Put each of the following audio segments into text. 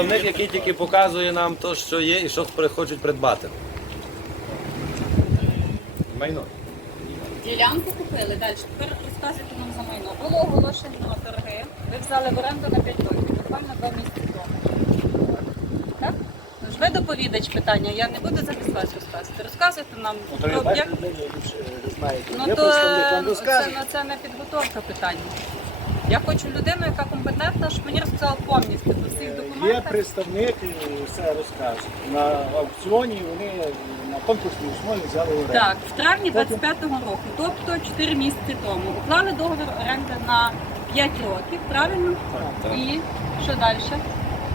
Представник, який тільки показує нам те, що є і що хочуть придбати. Майно. Ділянку купили. Далі тепер розказуйте нам за майно. Було оголошено торги. Ви взяли в оренду на 5 років, буквально два місяці тому. Так? Тож ви доповідач питання, я не буду замість вас розказувати. Розказуйте нам про об'єкт. Ну Я то представник вам це, ну, це не підготовка питання. Я хочу людину, яка компетентна, щоб мені розказала повністю про всіх Є представник, і все розкаже. На аукціоні вони на конкурсній основі взяли оренду. Так, в травні Потім- 25-го року, тобто 4 місяці тому, уклали договір оренди на 5 років, правильно? Так. І що далі?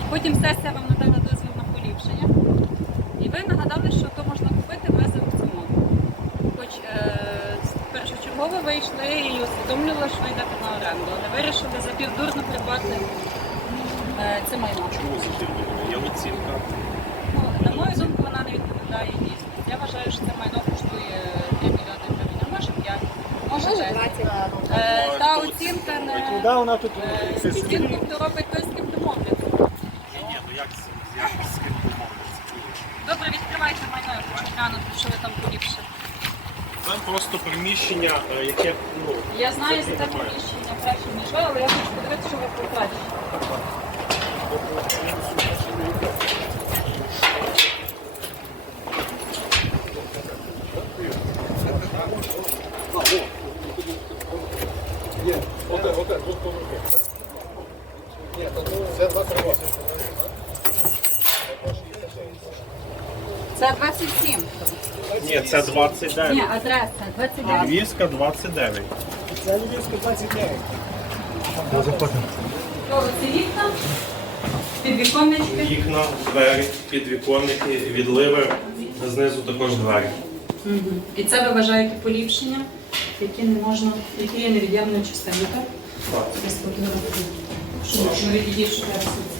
Потім сесія вам надала дозвіл на поліпшення. І ви нагадали, що то можна купити без аукціону. Хоч е, першочергово вийшли і усвідомлювали, що йдете оренду, але вирішили запівдурно придбати е, це майно. Чому закидано? Є оцінка. Ну, на мою думку, вона не відповідає дійсності. Я вважаю, що це майно коштує 3 мільйони гривень, а може 5, може 10. Е, та оцінка не Куди вона тут? е, оцінку хто робить той, з ким домовляться. Ні, ні, ну як, з- як з ким домовитися? Добре, відкривайте майно, я хочу глянути, що ви там поліпше. Це просто приміщення, е, яке ну, Я знаю, це немає. приміщення краще, ніж ви, але я хочу подивитися, що ви покраще. Це 27. Ні, це 29. Ні, адреса 29. Львівська 29. Це Львівська 29. То ці вікна, підвіконнички. Вікна, двері, підвіконники, відливи, знизу також двері. Мгм. І це ви вважаєте поліпшення, які не можна, які є невід'ємною частиною, так? Так. Що, що відійдіть, що треба сидіти.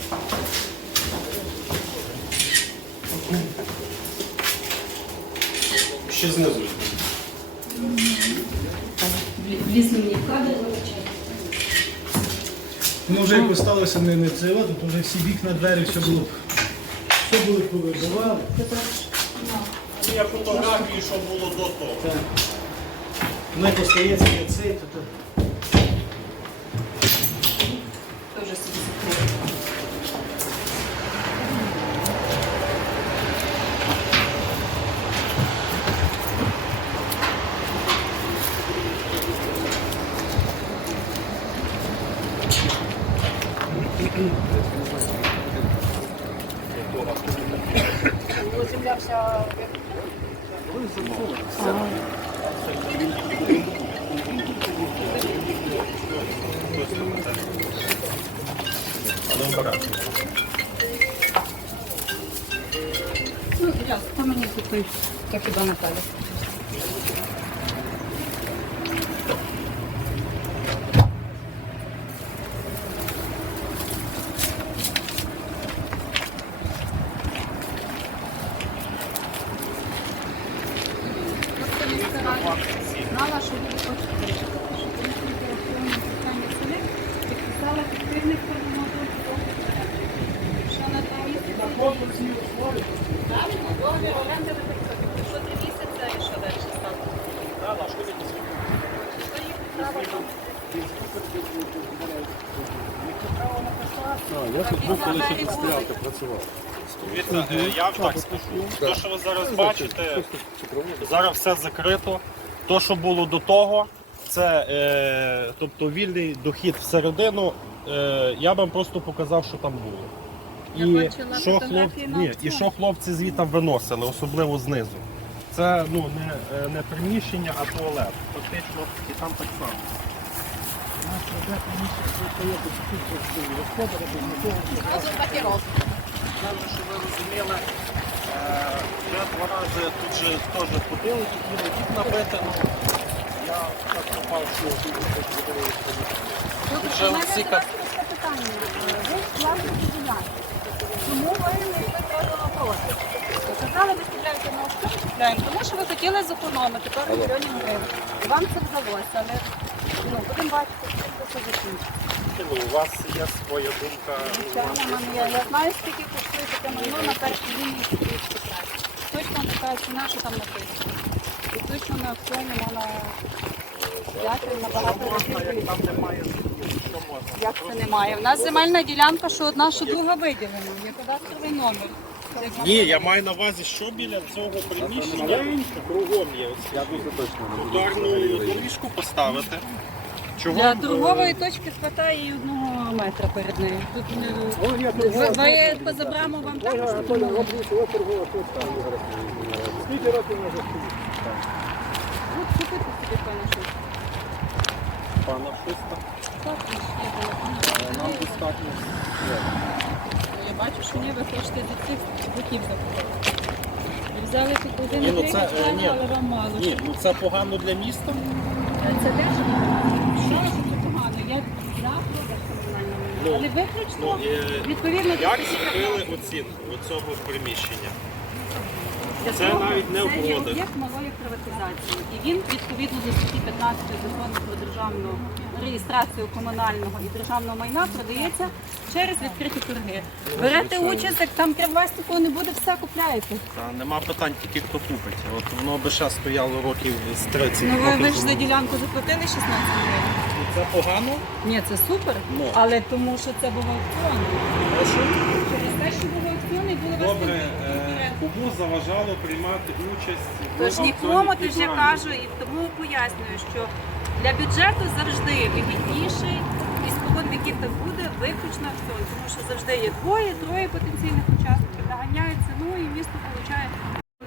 Ще знизу. Влізли мені в кадр, вибачайте. Ну вже якби сталося не, не це, то вже всі вікна, двері, все було. Все було повибивали. Я фотографії, що було до того. Так. Ну і постається цей, то, то мені тут то хіба Наталя. Просто міська рада знала, що люди хочуть вирішити, що комісія рахунок питання селі підписала фіктивних перемовин Що на два місяці? Правильно, договір оренди на підписати. Що три місяці і що далі стало? Що їх право там? я тут був, коли ще тут стрілка Дивіться, е, я вам так скажу. Те, що ви зараз бачите, зараз все закрито. То, що було до того, це е, тобто вільний дохід всередину. Е, я вам просто показав, що там було. Я І бачила що, фотографії хлопці, на ні, і аукціоні. що хлопці звідти виносили, особливо знизу. Це ну, не, е, не приміщення, а туалет. Фактично і там так само. Саме, що ви розуміли, е, я два рази тут же теж ходили, тут було вікна бити, ну, я так попав, що Тут Вже у мене всі питання. Ви власне ділянки. Чому ви не йдете напроти? Сказали, ви стріляєте на аукціон, купляємо, тому що ви хотіли зекономити пару мільйонів гривень. І вам це вдалося, але ну, будемо бачити, що це закінчиться. Ну, у вас є своя думка. Звичайно, в мене є. Я знаю, скільки коштує таке майно на першій лінії київський край. Точно така ціна, що там написано. І точно на аукціоні можна взяти набагато разів. Там немає що можна. Як це немає? У нас земельна ділянка, що одна, що друга виділена. Є кадастровий номер. Ні, я маю на увазі, що біля цього приміщення кругом є. Я дуже точно ударну доріжку поставити. Чого? Для торгової е, точки хватає і одного метра перед нею. Тут не... ви, ви по забраму вам також? Скільки років може стоїть? От купити собі пана щось. Пана Шуста. Так. Нам достатньо. Я бачу, що ні, ви хочете до цих боків закупити. І взяли тут один Ні, ну три це, е, але вам мало. Ні, ну це погано для міста. Це теж що ж це погано? Я за продаж комунального. Ну, Але виключно ну, відповідно до Як зробили оцінку цього приміщення? Це навіть не це є угода. об'єкт малої приватизації. І він відповідно до статті 15 закону про державну реєстрацію комунального і державного майна продається через відкриті торги. Берете участь, як там крім вас такого не буде, все купляєте. Та нема питань тільки хто купить. От воно би ще стояло років з 30 Ну ви, років ви ж за тому. ділянку заплатили 16 гривень. Це погано? Ні, це супер, Ну. але тому що це був аукціон. Прошу. Через те, що був аукціон і були вас Добре, е, кому заважало приймати участь в Тож нікому, тож я кажу, і тому пояснюю, що для бюджету завжди вигідніший, і спокон віків так буде, виключно аукціон, тому що завжди є двоє, троє потенційних учасників, наганяють ціну і місто получає.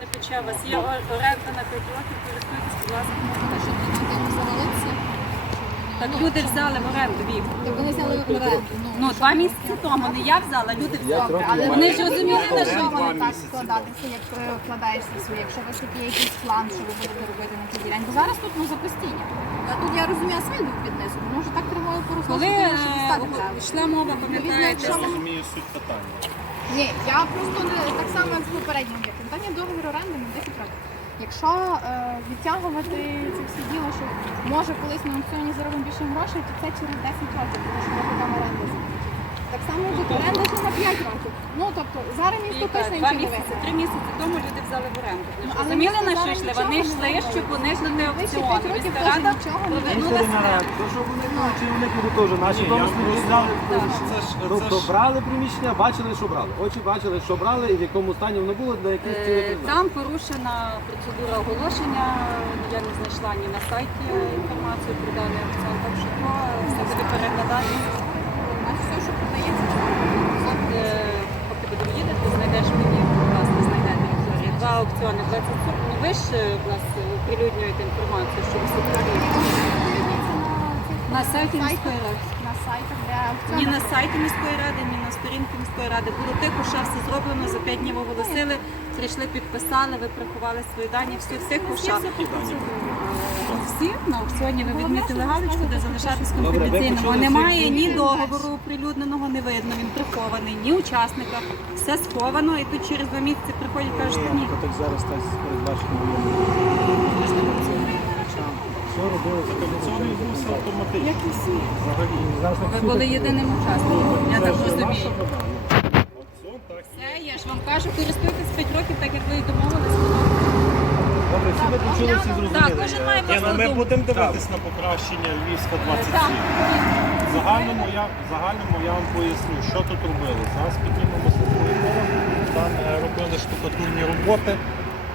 Не пече, у вас є оренда на 5 років, користуйтесь, будь ласка. Що ти не завалиться? Так люди взяли в оренду вік. Так вони взяли в оренду. Ну, два місяці тому не я взяла, люди взяли. Але Вони ж розуміли, на що що воно так складатися, як е, вкладаєшся своє, якщо у вас тут є якийсь план, що ви будете робити на цій ділянці. Зараз тут ну запустіння. А тут я розумію асфальт під низом, може так тривало порухати, Коли що е, йшла мова, пам'ятаєте, Я розумію суть питання. Ні, я просто не так само, як з попереднім об'єктом. Там є договір оренди на 10 років. Якщо е, відтягувати це все діло, що може колись на аукціоні заробимо більше грошей, то це через 10 років, тому що ми будемо закінчиться. Так само тут оренда ще на 5 років. Ну тобто зараз так, точно два нічого не місяці, виграє. три місяці тому люди взяли в оренду. Ж Ну, але розуміли, місто на що зараз йшли? нічого Вони не йшли, виграє. щоб понизити Вище п'ять років Міська теж рада. То, що вони чи вони будуть теж наші домисли віддали. Це ж, Тобто брали приміщення, бачили, що брали. Очі бачили, що брали і в якому стані воно було для якихось цілих Е. Там порушена процедура оголошення. Я не знайшла ні на сайті інформацію про даний аукціон. Так що то все буде переглядати. У нас все, що продається, От, е, поки будемо їдати, знайдеш мені, власне, знайдете Два аукціони 20 суток. Ну ви ж е, в нас оприлюднюєте інформацію, що ви на сайті міської ради. на сайтах, де Ні на сайті міської ради, ні на сторінці міської ради. Було тихо, що все зроблено, за 5 днів оголосили, прийшли, підписали, ви приховали свої дані, всі в тих ушах. Всі на аукціоні ви відмітили галочку, де залишатись конфіденційного. Немає ні договору оприлюдненого, не видно, він прихований, ні учасника. Все сховано, і тут через два місяці приходять і кажуть, ні. Так зараз так передбачено. Що відбувся автоматично. Як і всі. Ви були єдиним учасником, я так розумію. Все, я ж вам кажу, користуйтесь 5 років, так як ви і домовились. Добре, всі ми почули, всі зрозуміли. Так, кожен має Ні, ну ми думку. будемо дивитись на покращення Львівська 27. Так. В загальному я, в загальному я вам поясню, що тут робили. Зараз піднімемо слуховий поверх, там е, робили штукатурні роботи.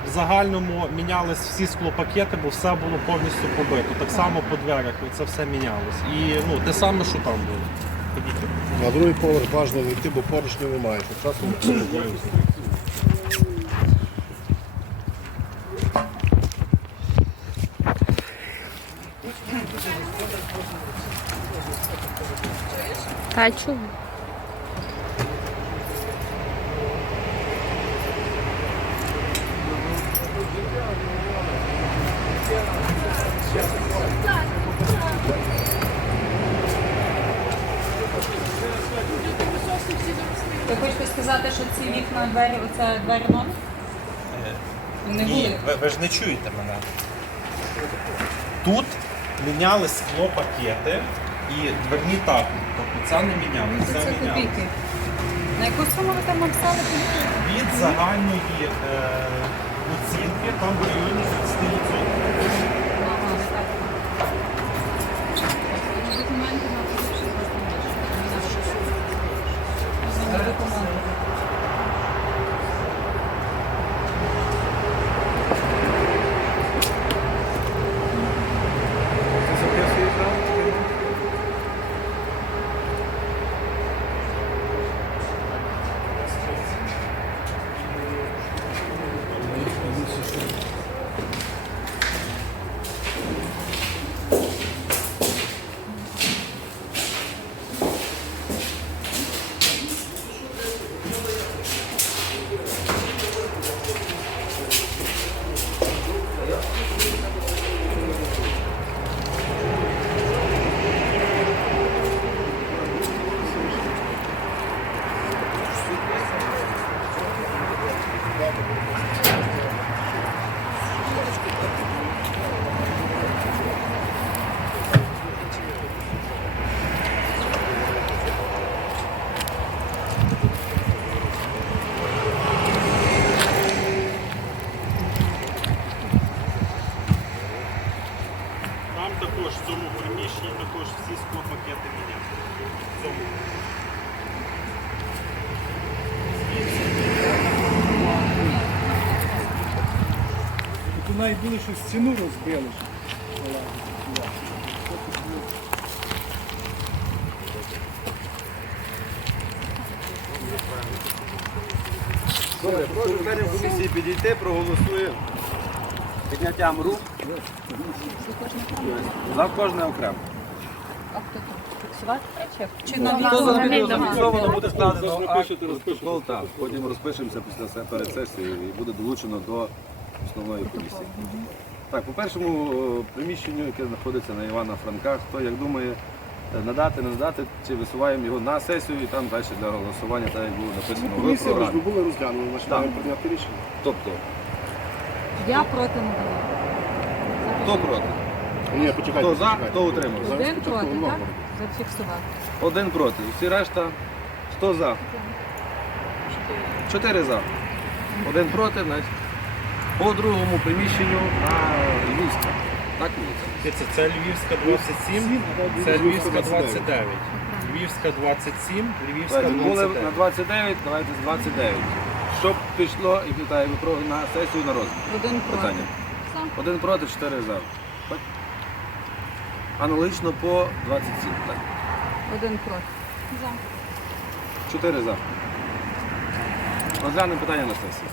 В загальному мінялись всі склопакети, бо все було повністю побито. Так само по дверях це все мінялось. І ну, те саме, що там було. Ходіть. На другий поверх важливо йти, бо поручню немає. Щоб часом Та чого? Ви хочете сказати, що ці вікна двері, оце двері нові? Не Ні, були. ви, ви ж не чуєте мене. Тут міняли скло пакети і дверні так. Тобто це не міняли, Це це міняли. копійки. На яку суму ви там написали? Від загальної е, оцінки там в районі 30%. Ага, так. Документи на поліпшення Документи. Там Тут навіть були, що стіну розбили. Добре, прошу членів комісії підійти, проголосуємо підняттям рук. За кожне окремо. А хто там? Фіксувати речі? Чи Ну, на? Зафіксовано буде складено акт протокол, так. Потім розпишемося після себе перед сесією і буде долучено до основної комісії. Так, по першому о, приміщенню, яке знаходиться на Івана Франка, хто як думає е, надати, не надати, чи висуваємо його на сесію і там далі для голосування, так як було написано в Комісія ж програмі. би були розглянули, ми ж Так. маємо прийняти рішення. Тобто, Я проти не даю. хто проти? Ні, почекайте. Хто за, хто утримався? Один проти, так? Зафіксувати. Один проти. Всі решта. Хто за? Чотири за. Один проти, значить. По другому приміщенню на Львівська. Так вулиця? Дивіться, Це Львівська 27, це Львівська 29. Львівська 27, Львівська Були на 29. 29, давайте з 29. Щоб пішло і питаю на сесію на розгляд. Один проти. Питання. Один проти, чотири за. Так? Аналогічно по 27. Так. Один проти. За. Чотири за. Розглянемо питання на сесії.